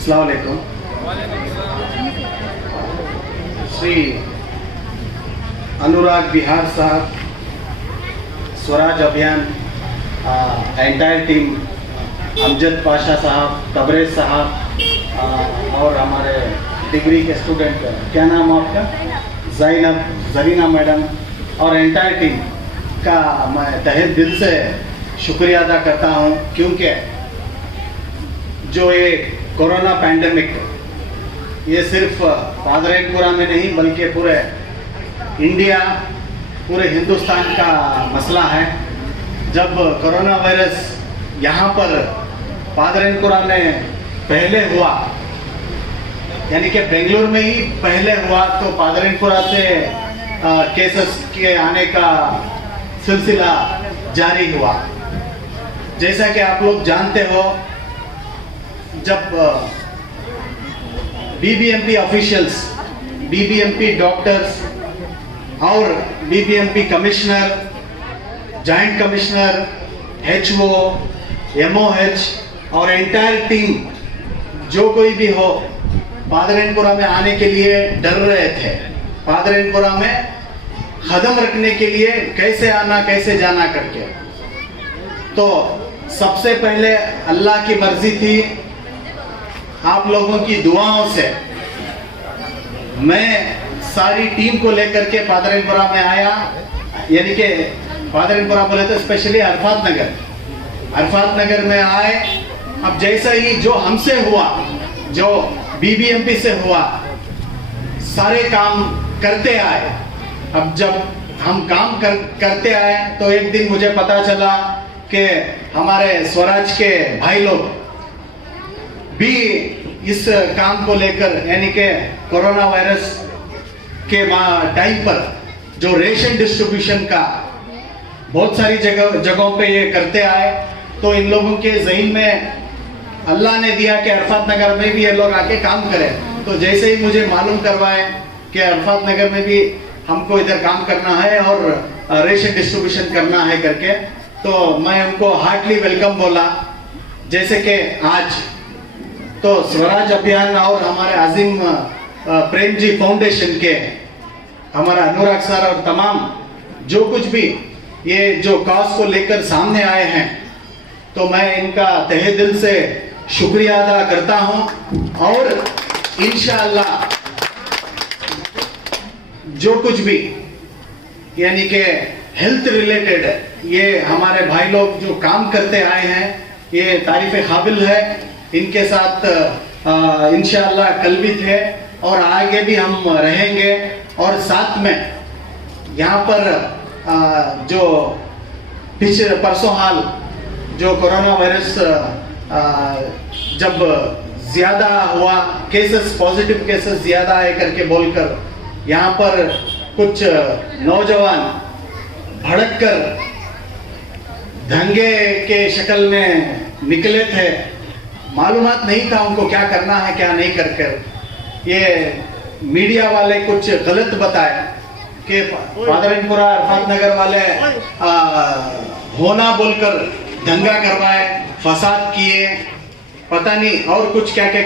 अस्सलाम वालेकुम। श्री अनुराग बिहार साहब, स्वराज अभियान एंटायर टीम, अमजद पाशा साहब, तबरेज साहब और हमारे डिग्री के स्टूडेंट, क्या नाम आपका? ज़ैनब, जरीना मैडम और एंटायर टीम का मैं तहे दिल से शुक्रिया अदा करता हूँ, क्योंकि जो ये कोरोना पैंडमिक ये सिर्फ पादरैनपुरा में नहीं बल्कि पूरे इंडिया, पूरे हिंदुस्तान का मसला है। जब कोरोना वायरस यहाँ पर पादरैनपुरा में पहले हुआ, यानी कि बेंगलुरु में ही पहले हुआ, तो पादरैनपुरा से केसेस के आने का सिलसिला जारी हुआ। जैसा कि आप लोग जानते हो, जब बीबीएमपी ऑफिशियल्स, बीबीएमपी डॉक्टर्स और BBMP commissioner, joint commissioner, HO, MOH और एंटायर टीम जो कोई भी हो, पादरैनपुरा में आने के लिए डर रहे थे। पादरैनपुरा में कदम रखने के लिए कैसे आना कैसे जाना करके, तो सबसे पहले अल्लाह की मर्जी थी, आप लोगों की दुआओं से मैं सारी टीम को लेकर के पादरैनपुरा में आया। यानी कि पादरैनपुरा बोले तो स्पेशली अरफात नगर में आए। अब जैसा ही जो हमसे हुआ, जो बीबीएमपी से हुआ, सारे काम करते आए। अब जब हम काम करते आए तो एक दिन मुझे पता चला कि हमारे स्वराज के भाई लोग भी इस काम को लेकर, यानी कि कोरोना वायरस के टाइम पर जो रेशन डिस्ट्रीब्यूशन का बहुत सारी जगहों पे ये करते आए, तो इन लोगों के ज़हन में अल्लाह ने दिया कि अरफात नगर में भी ये लोग आके काम करें। तो जैसे ही मुझे मालूम करवाए कि अरफात नगर में भी हमको इधर काम करना है और रेशन डिस्ट्रीब्यूशन करना है करके, तो मैं उनको हार्टली वेलकम बोला। जैसे कि आज तो स्वराज अभियान और हमारे आजिम प्रेम जी फाउंडेशन के हमारा अनुराग सर और तमाम जो कुछ भी ये जो कॉज को लेकर सामने आए हैं, तो मैं इनका तहे दिल से शुक्रिया अदा करता हूं। और इंशाअल्लाह जो कुछ भी यानी कि हेल्थ रिलेटेड ये हमारे भाई लोग जो काम करते आए हैं, ये तारीफ काबिल है। इनके साथ इंशाअल्लाह कल भी थे और आगे भी हम रहेंगे। और साथ में यहाँ पर जो पिछले परसों हाल जो कोरोना वायरस जब ज़्यादा हुआ, केसेस, पॉजिटिव केसेस ज़्यादा आए करके बोलकर यहाँ पर कुछ नौजवान भड़क कर दंगे के शक्ल में निकले थे। मालूमात नहीं था उनको क्या करना है क्या नहीं कर ये मीडिया वाले कुछ गलत बताए कि पादरैनपुरा अरफात नगर वाले होना बोलकर दंगा करवाए, फसाद किए, पता नहीं और कुछ क्या क्या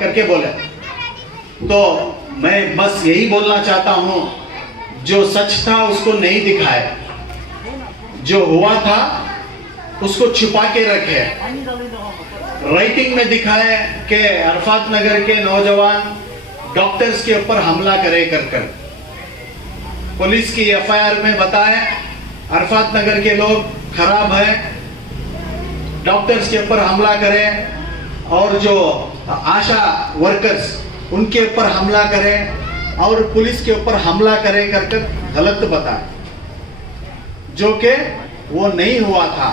करके बोले। तो मैं बस यही बोलना चाहता हूँ, जो सच था उसको नहीं दिखाए, जो हुआ था उसको छुपा के रखे, राइटिंग में दिखाए कि अरफात नगर के नौजवान डॉक्टर्स के ऊपर हमला करे कर पुलिस की एफआईआर में बताए अरफात नगर के लोग खराब हैं, डॉक्टर्स के ऊपर हमला करें और जो आशा वर्कर्स उनके ऊपर हमला करें और पुलिस के ऊपर हमला करें कर गलत बताए, जो कि वो नहीं हुआ था।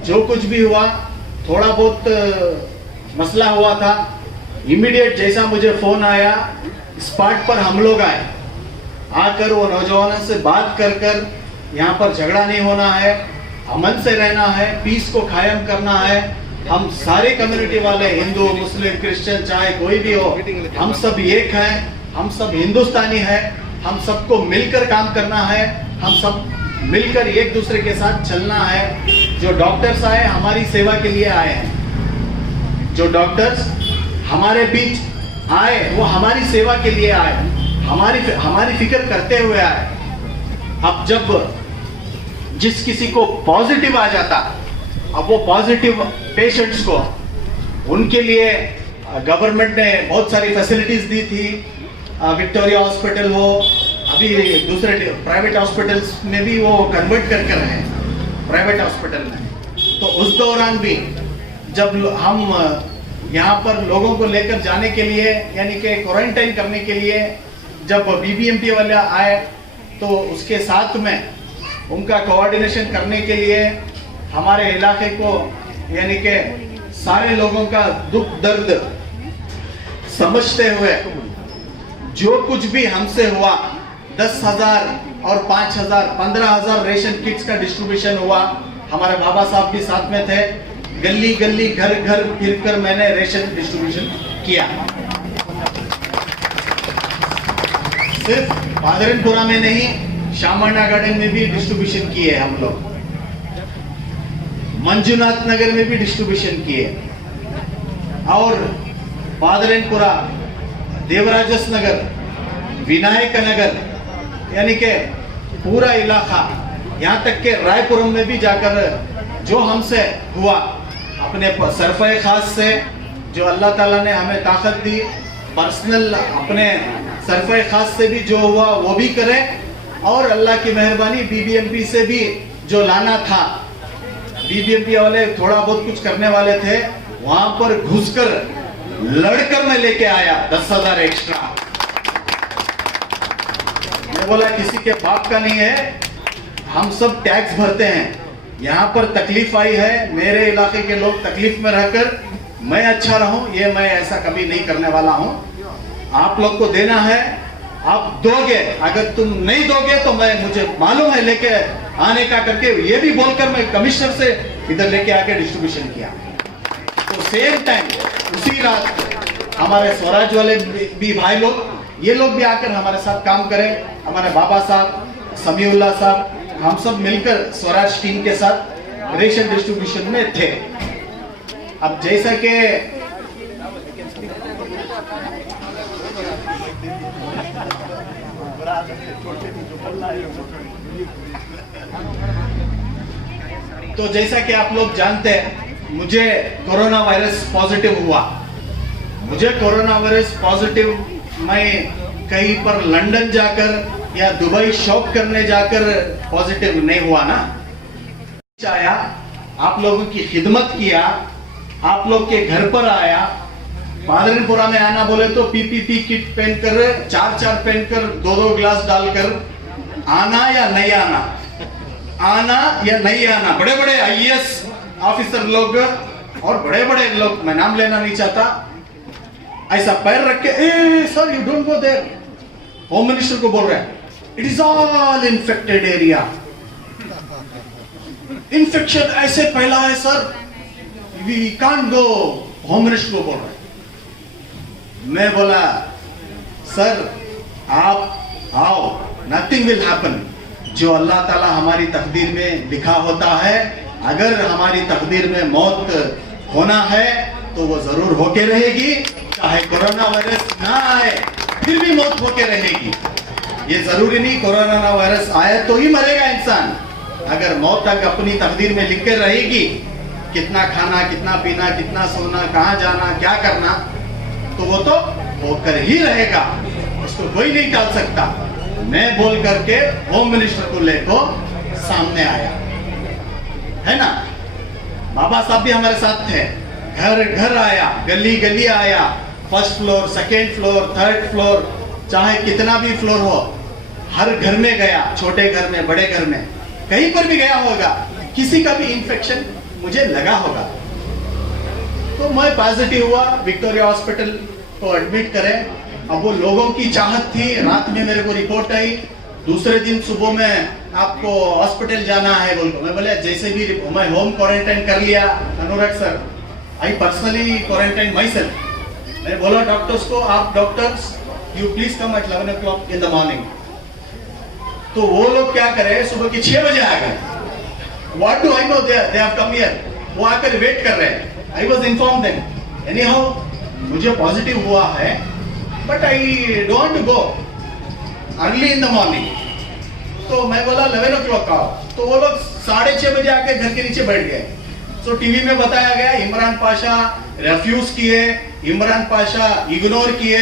जो कुछ भी हुआ, थोड़ा बहुत मसला हुआ था, इमीडिएट जैसा मुझे फोन आया स्पॉट पर हम लोग आए, आकर वो नौजवानों से बात कर यहाँ पर झगड़ा नहीं होना है, अमन से रहना है, पीस को कायम करना है। हम सारे कम्युनिटी वाले, हिंदू, मुस्लिम, क्रिश्चियन, चाहे कोई भी हो, हम सब एक हैं, हम सब हिंदुस्तानी हैं, हम सबको मिलकर काम करना है, हम सब मिलकर एक दूसरे के साथ चलना है। जो डॉक्टर्स आए हमारी सेवा के लिए आए हैं, जो डॉक्टर्स हमारे बीच आए, वो हमारी सेवा के लिए आए, हमारी फिक्र करते हुए आए। अब जब जिस किसी को पॉजिटिव आ जाता, अब वो पॉजिटिव पेशेंट्स को उनके लिए गवर्नमेंट ने बहुत सारी फैसिलिटीज दी थी। विक्टोरिया हॉस्पिटल वो अभी दूसरे प्राइवेट हॉस्पिटल्स में भी वो कन्वर्ट कर रहे हैं प्राइवेट हॉस्पिटल में। तो उस दौरान भी जब हम यहाँ पर लोगों को लेकर जाने के लिए, यानी कि क्वारंटाइन करने के लिए जब बीबीएमपी वाले आए, तो उसके साथ में उनका कोऑर्डिनेशन करने के लिए हमारे इलाके को, यानी कि सारे लोगों का दुख दर्द समझते हुए जो कुछ भी हमसे हुआ, 10,000 और 5,000 15,000 रेशन किट्स का डिस्ट्रीब्यूशन हुआ। हमारे बाबा साहब भी साथ में थे। गली गली घर घर फिरकर मैंने रेशन डिस्ट्रीब्यूशन किया। सिर्फ पादरनपुरा में नहीं, शामण्णा गार्डन में भी डिस्ट्रीब्यूशन किए हम लोग, मंजुनाथ नगर में भी डिस्ट्रीब्यूशन किए, और पादरनपुरा, देवराजस नगर, विनायक नगर, यानी कि पूरा इलाका, यहाँ तक के रायपुरम में भी जाकर जो हमसे हुआ, अपने सरफे खास से जो अल्लाह ताला ने हमें ताकत दी, पर्सनल अपने सरफे खास से भी जो हुआ वो भी करें, और अल्लाह की मेहरबानी बीबीएमपी से भी जो लाना था, बीबीएमपी वाले थोड़ा बहुत कुछ करने वाले थे, वहां पर घुसकर लड़कर मैं लेके आया 10,000 एक्स्ट्रा। मैं बोला किसी के बाप का नहीं है, हम सब टैक्स भरते हैं, यहाँ पर तकलीफ आई है, मेरे इलाके के लोग तकलीफ में रहकर मैं अच्छा रहूं, ये मैं ऐसा कभी नहीं करने वाला हूं। आप लोग को देना है, आप दोगे, अगर तुम नहीं दोगे तो मैं, मुझे मालूम है लेके आने का करके, ये भी बोलकर मैं कमिश्नर से इधर लेके आके डिस्ट्रीब्यूशन किया। तो सेम टाइम उसी रात हमारे स्वराज वाले भी भाई लोग, ये लोग भी आकर हमारे साथ काम करें, हमारे बाबा साहब, समीउल्लाह साहब, हम सब मिलकर स्वराज टीम के साथ रेशन डिस्ट्रीब्यूशन में थे। अब जैसा कि आप लोग जानते हैं, मुझे कोरोना वायरस पॉजिटिव हुआ। मुझे कोरोना वायरस पॉजिटिव, मैं कहीं पर लंदन जाकर या दुबई शॉप करने जाकर पॉजिटिव नहीं हुआ ना। आया, आप लोगों की खिदमत किया, आप लोग के घर पर आया, पादरनपुरा में आना बोले तो पीपीपी किट पहनकर, 4-4 पहनकर, 2-2 ग्लास डालकर आना या नहीं आना, आना या नहीं आना। बड़े बड़े आईएएस ऑफिसर लोग और बड़े बड़े लोग, मैं नाम लेना नहीं चाहता, ऐसा पैर रख के, ए sir you don't go there, home minister को बोल रहे हैं, it is all infected area, infection ऐसे फैला है sir, we can't go, home minister को बोल रहे हैं। मैं बोला सर आप आओ, नथिंग विल हैपन, जो अल्लाह ताला हमारी तकदीर में लिखा होता है, अगर हमारी तकदीर में मौत होना है तो वो जरूर होके रहेगी, चाहे कोरोना वायरस ना आए फिर भी मौत होके रहेगी। ये जरूरी नहीं कोरोना वायरस आए तो ही मरेगा इंसान, अगर मौत तक अपनी तकदीर में लिख कर रहेगी, कितना खाना, कितना पीना, कितना सोना, कहाँ जाना, क्या करना, तो वो तो होकर ही रहेगा, उसको कोई नहीं टाल सकता। मैं बोल करके होम मिनिस्टर को लेकर सामने आया, है ना, बाबा साहब भी हमारे साथ थे, घर घर आया, गली गली आया, first floor, second floor, third floor, चाहे कितना भी फ्लोर हो, हर घर में गया, छोटे घर में, बड़े घर में, कहीं पर भी गया होगा, किसी का भी इंफेक्शन मुझे लगा होगा, तो मैं पॉजिटिव हुआ, विक्टोरिया हॉस्पिटल को एडमिट करें। अब वो लोगों की चाहत थी, रात में मेरे को रिपोर्ट आई, दूसरे दिन सुबह में आपको हॉस्पिटल जाना है बोलकर, मैं बोले जैसे भी मैं होम क्वारंटाइन कर लिया, Anurag sir, I personally quarantine myself. मैं बोला डॉक्टर्स को, आप doctors you please come at 11 o'clock in the morning. तो वो लोग क्या करे, सुबह के 6 बजे आ गए, what do I know, they have come here, वो आकर वेट कर रहे हैं, I was inform them. Any how मुझे पॉजिटिव हुआ है, but I don't go early in the morning. तो मैं बोला 11 o'clock आओ, तो वो लोग 6:30 बजे आके घर के नीचे बैठ गए। तो टीवी में बताया गया इमरान पाशा रेफ्यूज किए, इमरान पाशा इग्नोर किए,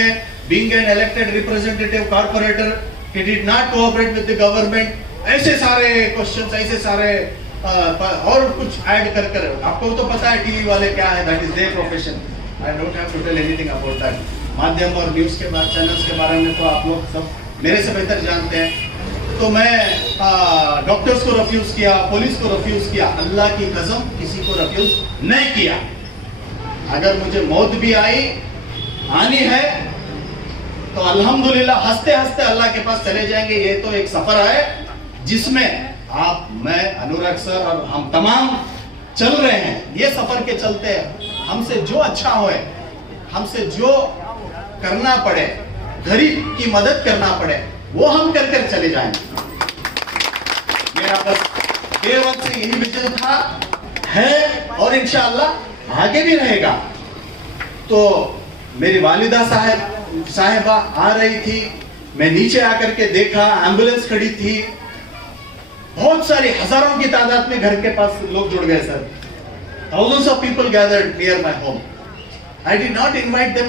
being an elected representative corporator he did not cooperate with the government. ऐसे सारे क्वेश्चंस, ऐसे सारे और कुछ ऐड कर आपको तो पता है टीवी वाले क्या है, that is their profession. I don't have to tell anything about that. माध्यम और न्यूज के बाद चैनल्स के बारे में तो आप लोग सब मेरे से बेहतर जानते हैं। तो मैं डॉक्टर्स को रिफ्यूज किया, पुलिस को रिफ्यूज किया, अल्लाह की कसम किसी को रिफ्यूज नहीं किया। अगर मुझे मौत भी आनी है तो अल्हम्दुलिल्लाह हंसते हंसते अल्लाह के पास चले जाएंगे। ये तो एक सफर है जिसमें आप, मैं, अनुराग सर और हम तमाम चल रहे हैं। ये सफर के चलते हमसे जो अच्छा होए, हमसे जो करना पड़े, गरीब की मदद करना पड़े, वो हम कर कर चले जाएंगे। मेरा बस डे वन से यही विजन था, है और इंशाअल्लाह आगे भी रहेगा। तो मेरी वालिदा साहिबा आ रही थी, मैं नीचे आकर के देखा, एम्बुलेंस खड़ी थी, बहुत सारी हजारों की तादाद में घर के पास लोग जुड़ गए sir. Thousands of people gathered near my home. I did not invite them,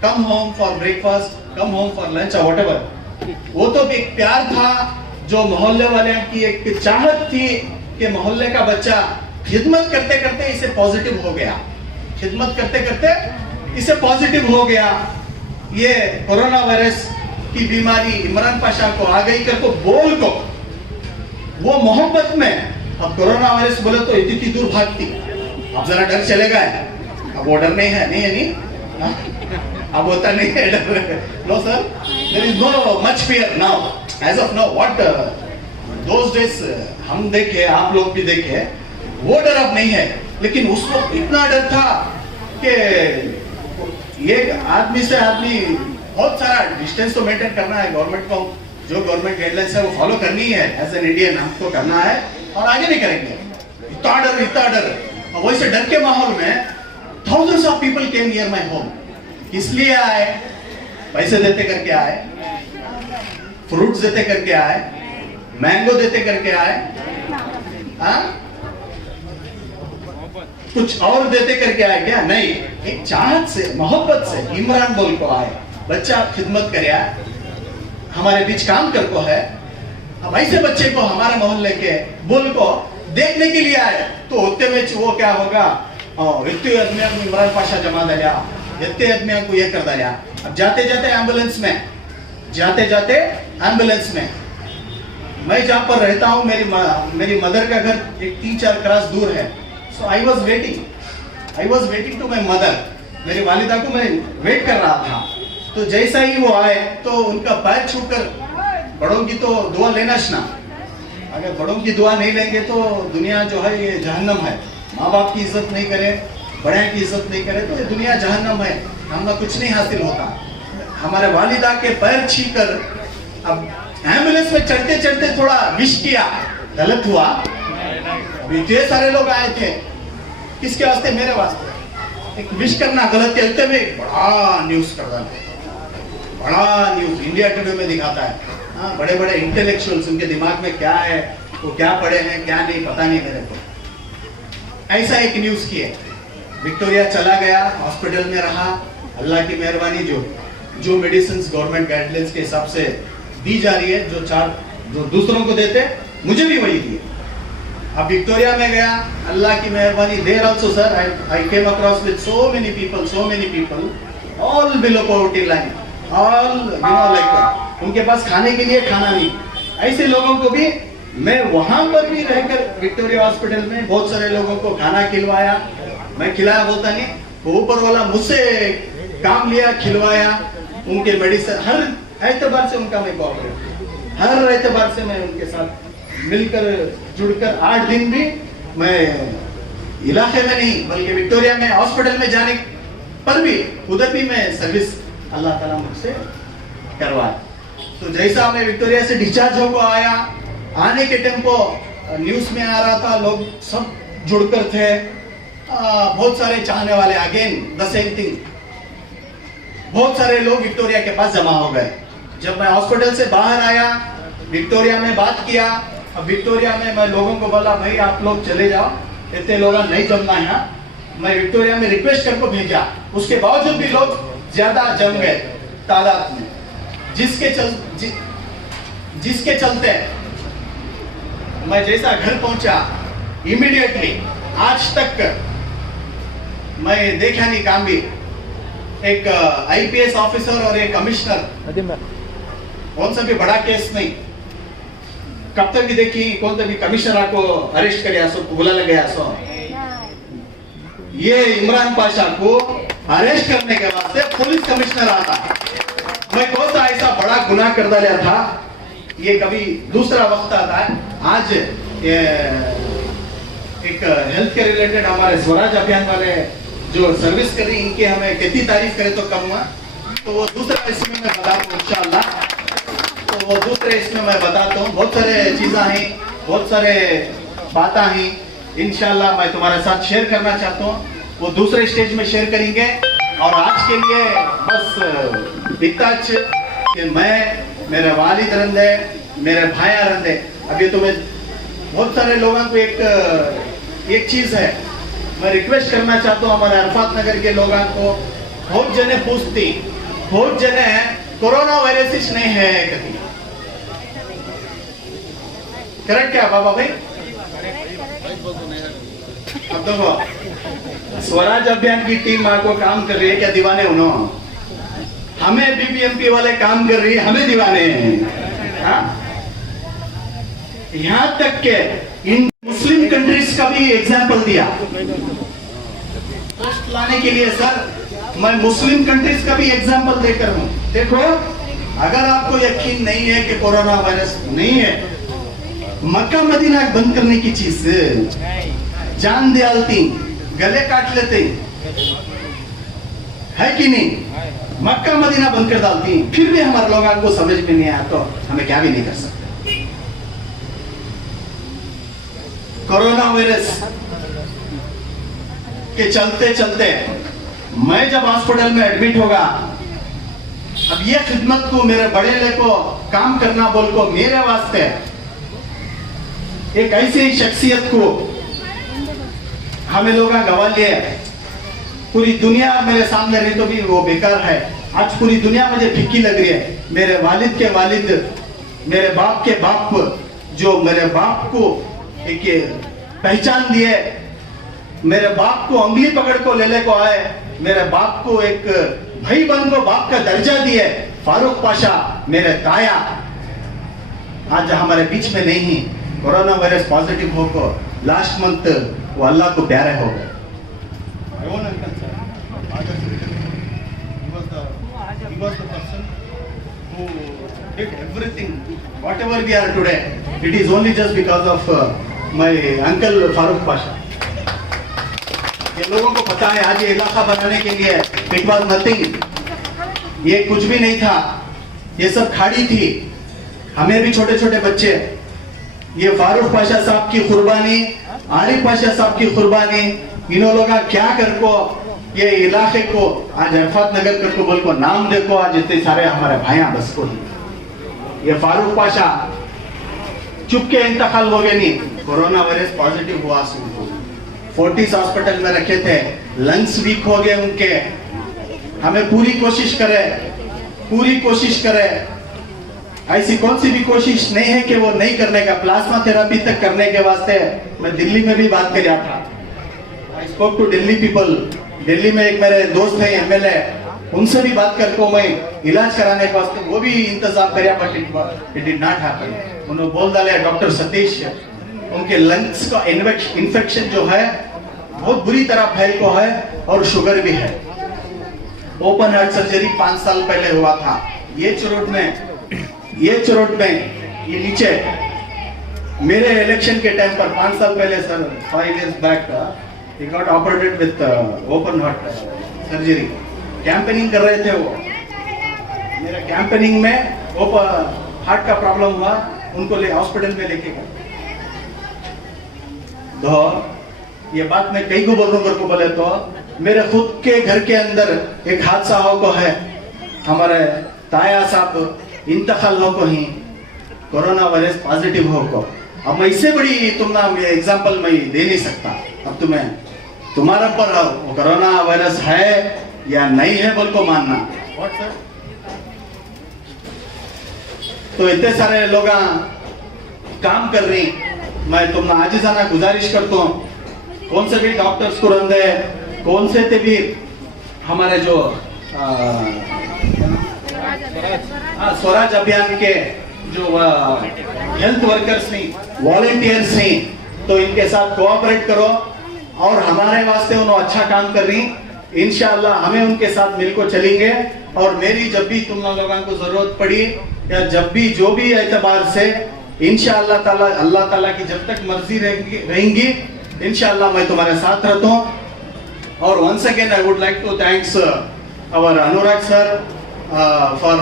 come home for breakfast, come home for lunch or whatever. वो तो एक प्यार था जो मोहल्ले वाले की एक चाहत थी कि मोहल्ले का बच्चा खिदमत करते करते इसे पॉजिटिव हो गया, खिदमत करते करते इसे पॉजिटिव हो गया। ये कोरोना वायरस की बीमारी इमरान पाशा को आ गई कर को बोल को, वो मोहब्बत में, अब कोरोना वायरस बोले तो इतनी दूर भागती, अब जरा डर चलेगा। अब वो डर नहीं है, नहीं है, नहीं अब होता नहीं है डर। No sir, there is no much fear now as of now. What those days हम देखे, आप लोग भी देखे, वो डर अब नहीं है। लेकिन उस वक्त इतना डर था कि ये आदमी से आदमी बहुत सारा डिस्टेंस तो मेंटेन करना है। गवर्नमेंट को जो गवर्नमेंट गाइडलाइंस है वो फॉलो करनी है, एज एन इंडियन हमको करना है और आगे भी करेंगे। इतना डर, और वैसे डर के माहौल में thousands of people came near my home। इसलिए आए, पैसे देते करके आए, फ्रूट्स देते करके आए, मैंगो देते करके आए, कुछ और देते करके आए क्या? नहीं, एक चाहत से, मोहब्बत से इमरान बोल को आए, बच्चा खिदमत करे, हमारे बीच काम कर को है। अब ऐसे बच्चे को हमारे मोहल्ले के बोल को देखने के लिए आए तो होते में वो क्या होगा, इतने आदमी को इमरान पाशा जमा दिया, इतने आदमी को ये कर दिया। अब जाते जाते एम्बुलेंस में मैं जहाँ पर रहता हूँ, मेरी मदर का घर एक 3-4 क्रॉस दूर है। So I was waiting to my mother, मेरी वालिदा को मैं वेट कर रहा था। तो जैसा ही वो आए तो उनका पैर छूकर, बड़ों की तो दुआ लेना ना, अगर बड़ों की दुआ नहीं लेंगे तो दुनिया जो है ये जहन्नम है। माँ बाप की इज्जत नहीं करे, बड़े की इज्जत नहीं करे तो ये दुनिया जहन्नम है, हमें कुछ नहीं हासिल होता। हमारे वालिदा के पैर छीकर, अब एम्बुलेंस में चढ़ते चढ़ते थोड़ा विश किया, गलत हुआ। इतने सारे लोग आए थे, किसके वास्ते? मेरे वास्ते। एक विश करना गलत चलते में एक बड़ा न्यूज कर रहा है, बड़ा न्यूज इंडिया टुडे में दिखाता है। हाँ, बड़े बड़े इंटेलेक्चुअल्स, उनके दिमाग में क्या है, वो क्या पढ़े हैं क्या नहीं पता नहीं मेरे को। ऐसा एक न्यूज किए, विक्टोरिया चला गया, हॉस्पिटल में रहा, अल्लाह की मेहरबानी, जो मेडिसिन गवर्नमेंट गाइडलाइंस के हिसाब से दी जा रही है, जो दूसरों को देते, मुझे भी वही दिए। अब विक्टोरिया में गया, अल्लाह की मेहरबानी, there also sir I came across with so many people all below poverty line, all you know like, उनके पास खाने के लिए खाना नहीं। ऐसे लोगों को भी मैं वहां पर भी रहकर विक्टोरिया हॉस्पिटल में बहुत सारे लोगों को खाना खिलवाया। मैं खिलाया बोलता नहीं, वो ऊपर वाला मुझसे काम लिया, खिलवाया, उनके मेडिसिन, हर एतबार से उनका मैं कोऑपरेट, हर एतबार से मैं उनके साथ मिलकर जुड़कर 8 दिन भी मैं इलाके में नहीं बल्कि विक्टोरिया में हॉस्पिटल में जाने पर भी उधर भी मैं सर्विस अल्लाह ताला मुझसे करवाया। तो जैसा मैं विक्टोरिया से डिस्चार्ज होकर आया, आने के टेम्पो न्यूज में आ रहा था, लोग सब जुड़कर थे, बहुत सारे चाहने वाले, अगेन द सेम थिंग, बहुत सारे लोग विक्टोरिया के पास जमा हो गए। जब मैं हॉस्पिटल से बाहर आया, विक्टोरिया में बात किया। अब विक्टोरिया में मैं लोगों को बोला भाई आप लोग चले जाओ, इतने लोग नहीं जमना है। मैं विक्टोरिया में रिक्वेस्ट करके भेजा, उसके बावजूद भी लोग ज्यादा जम गए तादाद में, जिसके चलते मैं जैसा घर पहुंचा इमीडिएटली आज तक मैं देखा नहीं काम भी। एक आईपीएस ऑफिसर और एक कमिश्नर, कौन सा भी बड़ा केस नहीं, कब तक भी देखी कौन सा भी कमिश्नर को अरेस्ट कर बुला गया सो ये इमरान पाशा को अरेस्ट करने के वास्ते पुलिस कमिश्नर आता। मैं कौन सा ऐसा बड़ा गुनाह कर डाला था, ये कभी दूसरा वक्त आता है। आज एक हेल्थ के रिलेटेड हमारे स्वराज अभियान वाले जो सर्विस कर रही, इनके हमें कितनी तारीफ करें तो कम हुआ। तो वो दूसरा इसमें मैं बताता हूँ इंशाअल्लाह। तो वो दूसरे इसमें मैं बताता हूँ, बहुत सारे चीज़ें हैं, बहुत सारे बातें हैं, इंशाअल्लाह मैं तुम्हारे साथ शेयर करना चाहता हूँ। वो दूसरे स्टेज में शेयर करेंगे। और आज के लिए बस इतना कि मैं, मेरे वालिद रंदे, मेरे भाई रंदे, अभी तुम्हें बहुत सारे लोगों को एक चीज़ है, मैं रिक्वेस्ट करना चाहता हूँ हमारे अरफात नगर के लोगों को। बहुत जने पूछती, बहुत जने कोरोना वायरस नहीं है कभी, करेक्ट क्या बाबा भाई? अब देखो स्वराज अभियान की टीम आपको काम कर रही है, क्या दीवाने उन्होंने? हमें बीबीएमपी वाले काम कर रही है, हमें दीवाने हैं। यहां तक के इन मुस्लिम कंट्रीज का भी एग्जाम्पल दिया पोस्ट लाने के लिए। सर मैं मुस्लिम कंट्रीज का भी एग्जाम्पल देकर हूं। देखो अगर आपको यकीन नहीं है कि कोरोना वायरस नहीं है, मक्का मदीना बंद करने की चीज जान डालती, गले काट लेते है कि नहीं, मक्का मदीना बंद कर डालती, फिर भी हमारे लोगों को समझ में नहीं आया तो हमें क्या भी नहीं कर सकते। कोरोना वायरस के चलते चलते मैं जब हॉस्पिटल में एडमिट होगा, अब ये खिदमत को मेरे बड़े ले को काम करना बोल को मेरे वास्ते एक ऐसी शख्सियत को हमें लोग गवा लिए। पूरी दुनिया मेरे सामने रही तो भी वो बेकार है। आज पूरी दुनिया मुझे फिक्की लग रही है। मेरे वालिद के वालिद, मेरे बाप के बाप, जो मेरे बाप को एक पहचान दिए, मेरे बाप को उंगली पकड़ को ले को आए, मेरे बाप को एक भाई बहन को बाप का दर्जा दिए, फारूक पाशा मेरे ताया आज हमारे बीच में नहीं। कोरोना वायरस पॉजिटिव होकर लास्ट मंथ वो अल्लाह को प्यारे हो गए। Whatever we are today, it is only just because of my uncle Farooq Pasha. ये लोगों को पता है आज ये इलाका बनाने के लिए it was nothing, ये कुछ भी नहीं था, ये सब खाड़ी थी। हमें भी छोटे छोटे बच्चे, ये फारूक पाशा साहब की कुर्बानी, आरिफ पाशा साहब की कुर्बानी, इन्हों लोग क्या कर को ये इलाके को आज अरफात नगर कर को बोल को नाम देखो, आज इतने सारे हमारे भाइयां बस को। ये फारूक पाशा चुपके इंतकाल हो गए नहीं, कोरोना वायरस पॉजिटिव हुआ। फोर्टिस हॉस्पिटल में रखे थे, लंग्स वीक हो गए उनके। हमें पूरी कोशिश करे, ऐसी कौन सी भी कोशिश नहीं है कि वो नहीं करने का। प्लाज्मा थेरेपी तक करने के वास्ते मैं दिल्ली में भी बात कर रहा था। I spoke to Delhi people. Delhi में एक मेरे दोस्त है एमएलए, उनसे भी बात करके मैं इलाज कराने के वास्ते वो भी इंतजाम कर, but it did not happen. उन्होंने बोल डाले डॉक्टर सतीश, उनके लंग्स का इन्फेक्शन जो है बहुत बुरी तरह फैल को है और शुगर भी है। ओपन हार्ट सर्जरी 5 साल पहले हुआ था। ये चुरोट में ये नीचे मेरे इलेक्शन के टाइम पर 5 साल पहले sir 5 years back he got operated with open heart surgery। Campaigning कर रहे थे वो, मेरे कैंपेनिंग में ओपन हार्ट का प्रॉब्लम हुआ, उनको ले हॉस्पिटल में लेके गए। तो ये बात मैं कई को बोल रहा हूँ, को बोले तो मेरे खुद के घर के अंदर एक हादसा हो को है। हमारे ताया साहब इंतकाल हो को ही कोरोना वायरस पॉजिटिव हो को। अब मैं इससे बड़ी तुमना एग्जांपल मैं दे नहीं सकता। अब तुम्हें तुम्हारा पर कोरोना वायरस है या नहीं है बोल को मानना। तो इतने सारे लोग काम कर रही, मैं तुमने आजिज़ाना गुजारिश करता हूँ कौन से भी डॉक्टर्स को रंदे, कौन से ते भी हमारे जो स्वराज अभियान के जो हेल्थ वर्कर्स नहीं, वॉलेंटियर्स नहीं, तो इनके साथ कोऑपरेट करो और हमारे वास्ते उन्होंने अच्छा काम कर रही। इंशाअल्लाह हमें उनके साथ मिलकर चलेंगे और मेरी जब भी तुम लोगों को जरूरत पड़ी या जब भी जो भी एतबार से इंशाअल्लाह ताला, अल्लाह ताला की जब तक मर्जी रहेंगी इंशाअल्लाह मैं तुम्हारे साथ रहता हूँ। और once again I would like to thanks our Anurag sir for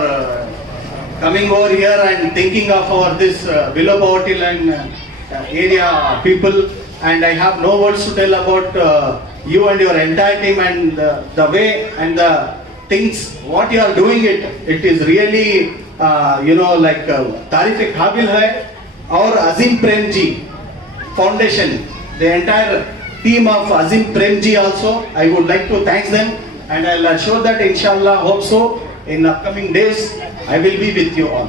coming over here and thinking of our this below poverty line area people, and I have no words to tell about you and your entire team and the way and the things what you are doing it is really you know like तारीफ काबिल है। और अजीम Prem ji foundation, the entire team of Azim Prem ji also, I would like to thank them. And I'll assure that inshallah, hope so, in upcoming days, I will be with you all.